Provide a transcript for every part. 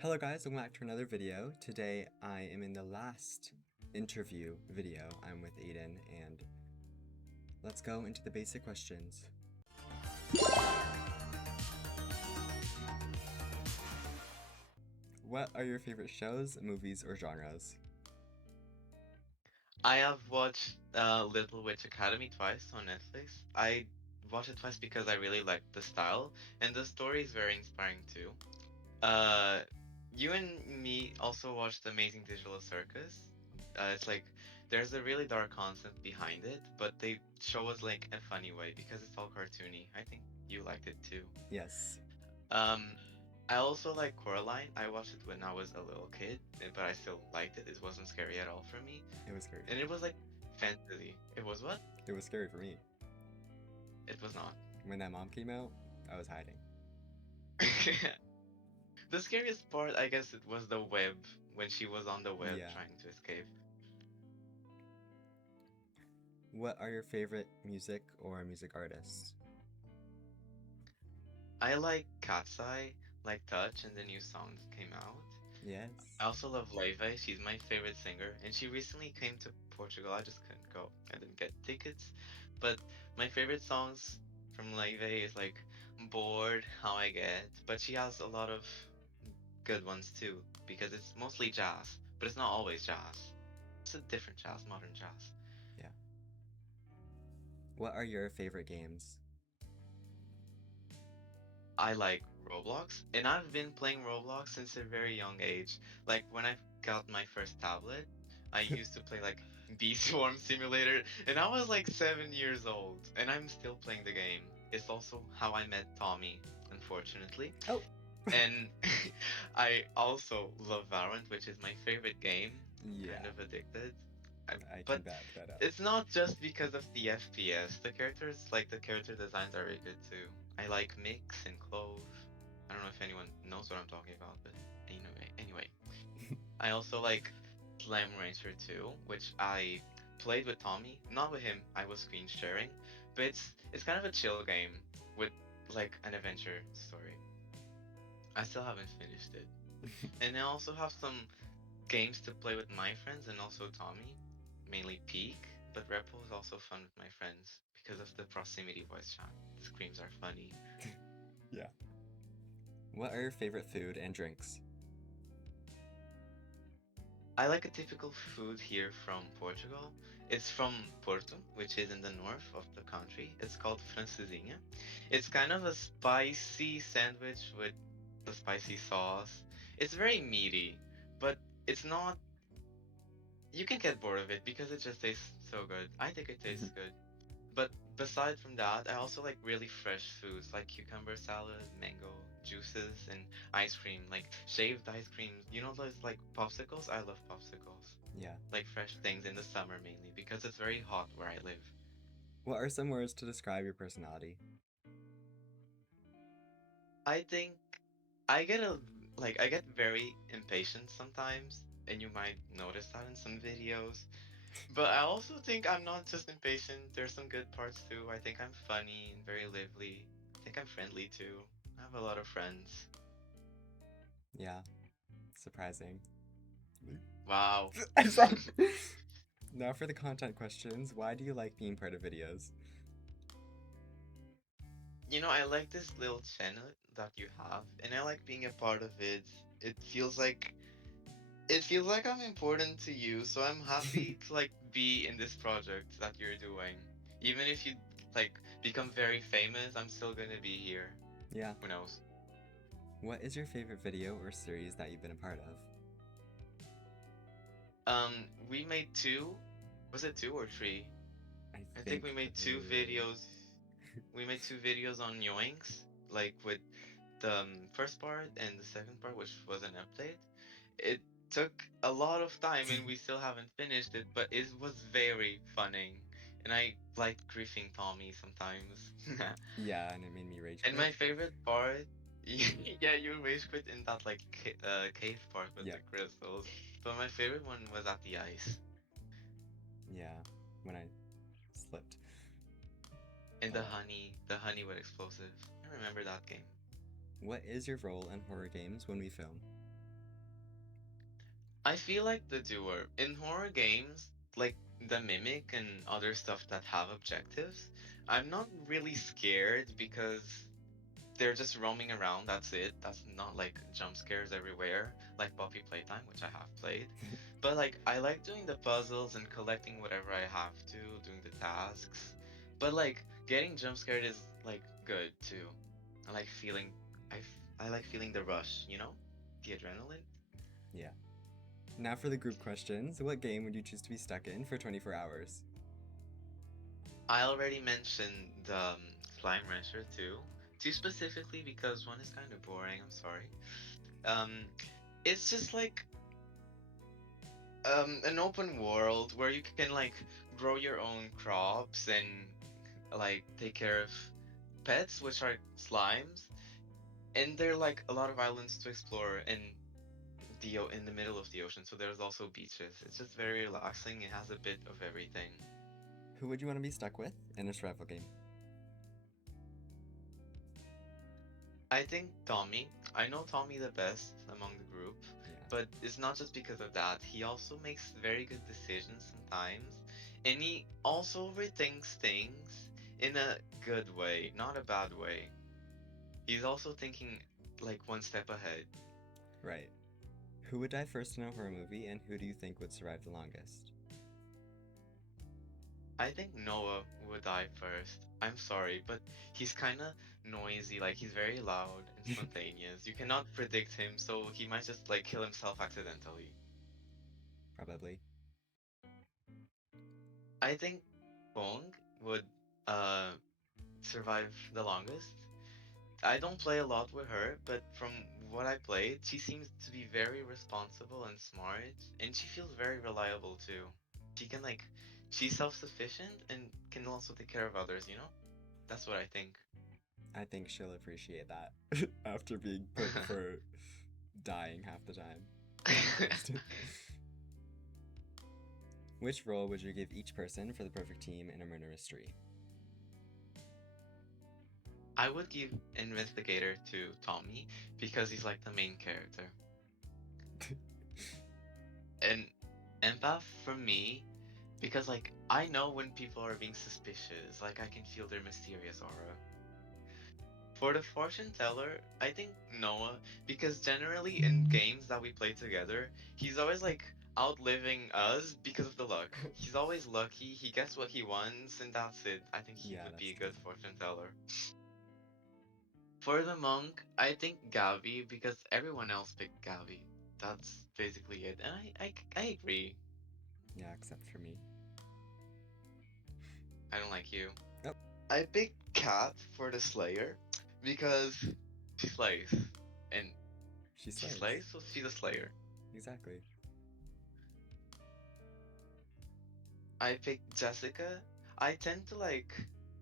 Hello guys, welcome back to another video. Today I am in the last interview video. I'm with Ayden and let's go into the basic questions. What are your favorite shows, movies, or genres? I have watched Little Witch Academy twice on Netflix. I watched it twice because I really liked the style, and the story is very inspiring too. Uh, you and me also watched Amazing Digital Circus. It's like there's a really dark concept behind it, but they show us like a funny way because it's all cartoony. I think you liked it too. Yes, Um, I also like Coraline. I watched it when I was a little kid, but I still liked it. It wasn't scary at all for me. it was scary for And me. it was like fantasy. It was what? It was scary for me. It was not. When that mom came out, I was hiding. The scariest part, I guess, it was the web when she was on the web Yeah. trying to escape. What are your favorite music or music artists? I like Cat's Eye, like Touch, and the new song that came out. Yes. I also love Leve. She's my favorite singer, and she recently came to Portugal. I just couldn't go. I didn't get tickets. But my favorite songs from Leve is like Bored, How I Get. But she has a lot of good ones too, because it's mostly jazz, but it's not always jazz. It's a different jazz, modern jazz. Yeah. What are your favorite games? I like Roblox, and I've been playing Roblox since a very young age. Like when I got my first tablet, I used to play like Bee Swarm Simulator, and I was like 7 years old, and I'm still playing the game. It's also how I met Tommy, unfortunately. Oh! And I also love Valorant, which is my favorite game. Yeah, Kind of addicted. I, I can but back that up. it's not just because of the FPS. The characters, like the character designs, are really good too. I like Mix and Clove. I don't know if anyone knows what I'm talking about, but anyway. I also like Slam Rancher 2, which I played with Tommy. Not with him. I was screen sharing, but it's kind of a chill game with like an adventure story. I still haven't finished it. And I also have some games to play with my friends and also Tommy, mainly Peak, but Repo is also fun with my friends because of the proximity voice chat. The screams are funny. Yeah. What are your favorite food and drinks? I like a typical food here from Portugal. It's from Porto, which is in the north of the country. It's called francesinha. It's kind of a spicy sandwich with the spicy sauce. It's very meaty, but it's not. You can get bored of it because it just tastes so good. I think it tastes good. But beside from that, I also like really fresh foods like cucumber salad, mango juices, and ice cream, like shaved ice creams. You know those like popsicles? I love popsicles. Yeah. Like fresh things in the summer mainly because it's very hot where I live. What are some words to describe your personality? I think I get a I get very impatient sometimes, and you might notice that in some videos. But I also think I'm not just impatient. There's some good parts too. I think I'm funny and very lively. I think I'm friendly too. I have a lot of friends. Yeah, surprising. Wow. I'm sorry. Now for the content questions. Why do you like being part of videos? You know, I like this little channel that you have, and I like being a part of it. It feels like I'm important to you, so I'm happy to like be in this project that you're doing. Even if you like become very famous, I'm still gonna be here. Yeah. Who knows? What is your favorite video or series that you've been a part of? We made two. Was it two or three? I I think think we made two three. videos. We made two videos on Yoinks, like with the first part and the second part, which was an update. It took a lot of time and we still haven't finished it, but it was very funny. And I liked griefing Tommy sometimes. Yeah, and it made me rage And quit. my favorite part, yeah, you rage quit in that like cave part with Yeah. the crystals. But my favorite one was at the ice. Yeah, when I slipped. And Uh, the honey with explosives. I remember that game. what is your role in horror games when we film? I feel like the doer. In horror games, like the mimic and other stuff that have objectives, I'm not really scared because they're just roaming around, that's it. That's not like jump scares everywhere, like Poppy Playtime, which I have played. But like I like doing the puzzles and collecting whatever I have to, doing the tasks. But like getting jump scared is like good too. I like feeling I like feeling the rush, you know? The adrenaline. Yeah. Now for the group questions. What game would you choose to be stuck in for 24 hours? I already mentioned the Slime Rancher too. Two specifically because one is kind of boring, I'm sorry. Um it's just like an open world where you can like grow your own crops and like take care of pets, which are slimes, and there are like a lot of islands to explore in the middle of the ocean. So there's also beaches. It's just very relaxing. It has a bit of everything. Who would you want to be stuck with in a survival game? I think Tommy. I know Tommy the best among the group, Yeah. but it's not just because of that. He also makes very good decisions sometimes, and he also rethinks things in a good way, not a bad way. He's also thinking like one step ahead. Right. Who would die first in a horror movie, and who do you think would survive the longest? I think Noah would die first. I'm sorry, but he's kind of noisy, like he's very loud and spontaneous. You cannot predict him, so he might just like kill himself accidentally. Probably. I think Bong would uh survive the longest. I don't play a lot with her, but from what I played, she seems to be very responsible and smart, and she feels very reliable too. She can like, she's self-sufficient and can also take care of others, you know? That's what I think. I think she'll appreciate that after being put for dying half the time. First. Which role would you give each person for the perfect team in a murder mystery? I would give Investigator to Tommy because he's like the main character. And Empath for me because like I know when people are being suspicious, like I can feel their mysterious aura. For the fortune teller, I think Noah, because generally in games that we play together, he's always like outliving us because of the luck. He's always lucky, he gets what he wants, and that's it. I think he Yeah, would be that's a true. good fortune teller. For the monk, I think Gabbie because everyone else picked Gabbie. That's basically it, and I agree. Yeah, except for me. I don't like you. Oh, I picked Cat for the Slayer because she slays, and she she slays. slays, so she's a Slayer. Exactly. I picked Jessica. I tend to like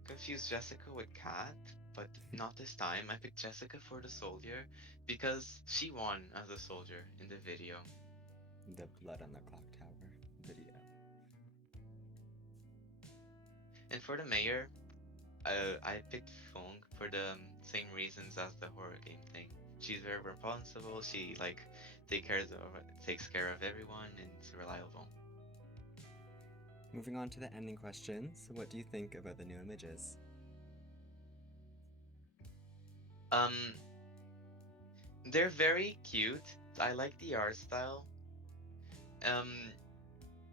confuse Jessica with Kat, but not this time. I picked Jessica for the soldier because she won as a soldier in the video. The Blood on the Clock Tower video. And for the mayor, I picked Fung for the same reasons as the horror game thing. She's very responsible. She like takes care of everyone and is reliable. Moving on to the ending questions. What do you think about the new images? Um, they're very cute. I like the art style. Um,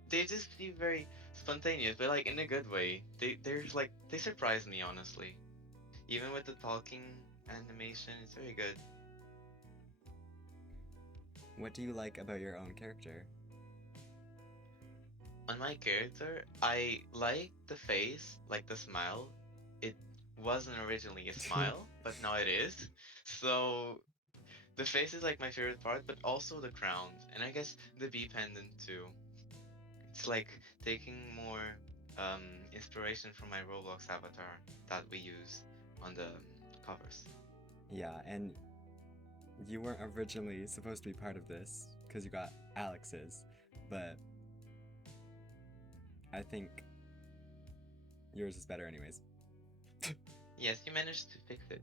they just feel very spontaneous, but like in a good way. They surprise me honestly. Even with the talking animation, it's very good. What do you like about your own character? On my character, I like the face, like the smile. It wasn't originally a smile, but now it is. So the face is like my favorite part, but also the crown, and I guess the bee pendant too. It's like taking more um, inspiration from my Roblox avatar that we use on the covers. Yeah, and you weren't originally supposed to be part of this because you got Alex's, but I think yours is better anyways. Yes, you managed to fix it.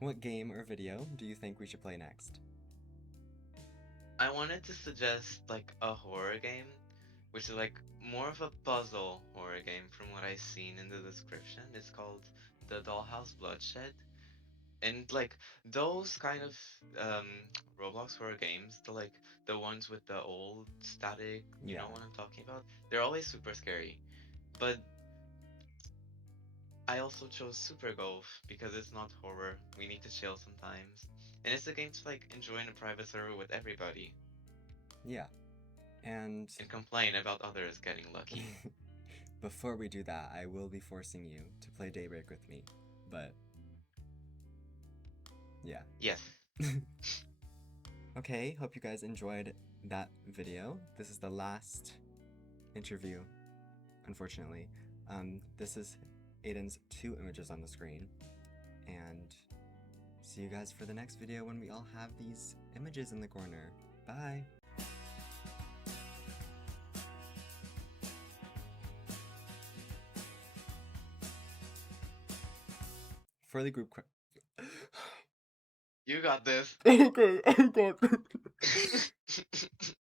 What game or video do you think we should play next? I wanted to suggest like a horror game, which is like more of a puzzle horror game from what I've seen in the description. It's called The Dollhouse Bloodshed. And like those kind of um Roblox horror games, the ones with the old static, you Yeah. know what I'm talking about? They're always super scary. But I also chose Super Golf because it's not horror. We need to chill sometimes. And it's a game to like enjoy in a private server with everybody Yeah. And and complain about others getting lucky. before we do that, I will be forcing you to play Daybreak with me. But yeah. Yes. Okay, hope you guys enjoyed that video. This is the last interview, unfortunately. This is Ayden's 2 images on the screen. And see you guys for the next video when we all have these images in the corner. Bye! For the group You got this. Okay, I got it.